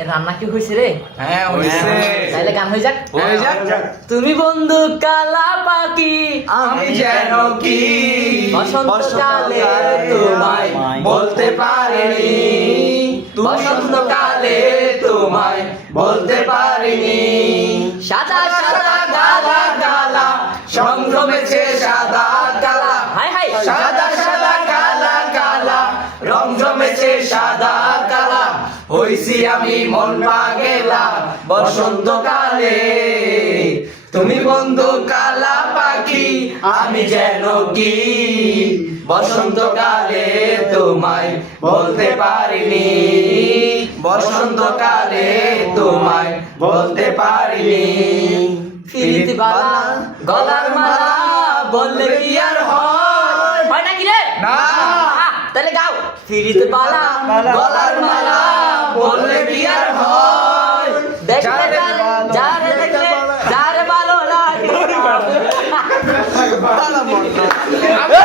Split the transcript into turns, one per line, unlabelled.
এ রান্না কি হয়েছে রে?
হ্যাঁ হইছে।
তাইলে গান হয়ে যাক।
হয়ে যাক।
তুমি বন্ধু কালা পাখি
আমি যেন কি
বসন্তকালে
তোমায় বলতে পারিনি। বসন্তকালে তোমায় বলতে পারিনি।
সাদা
সাদা কালা কালা সংভ্রমেছে সাদা কালা
হাই হাই।
সাদা সাদা কালা কালা রং জমেছে সাদা হইছি আমি মন পাগেলা বসন্তকালে। তুমি বন্ধু কালা পাখি আমি যেন কি? বসন্তকালে তোমায় বলতে পারিনি। বসন্তকালে তোমায় বলতে পারিনি।
বালা গলার মালা বললে কি আর হয়? নাকি রে?
না।
তাহলে গাও। ফিরিতে বালা
গলার মালা কি আর হয়। দেখলে যার দেখলে যার ভালো লাগে।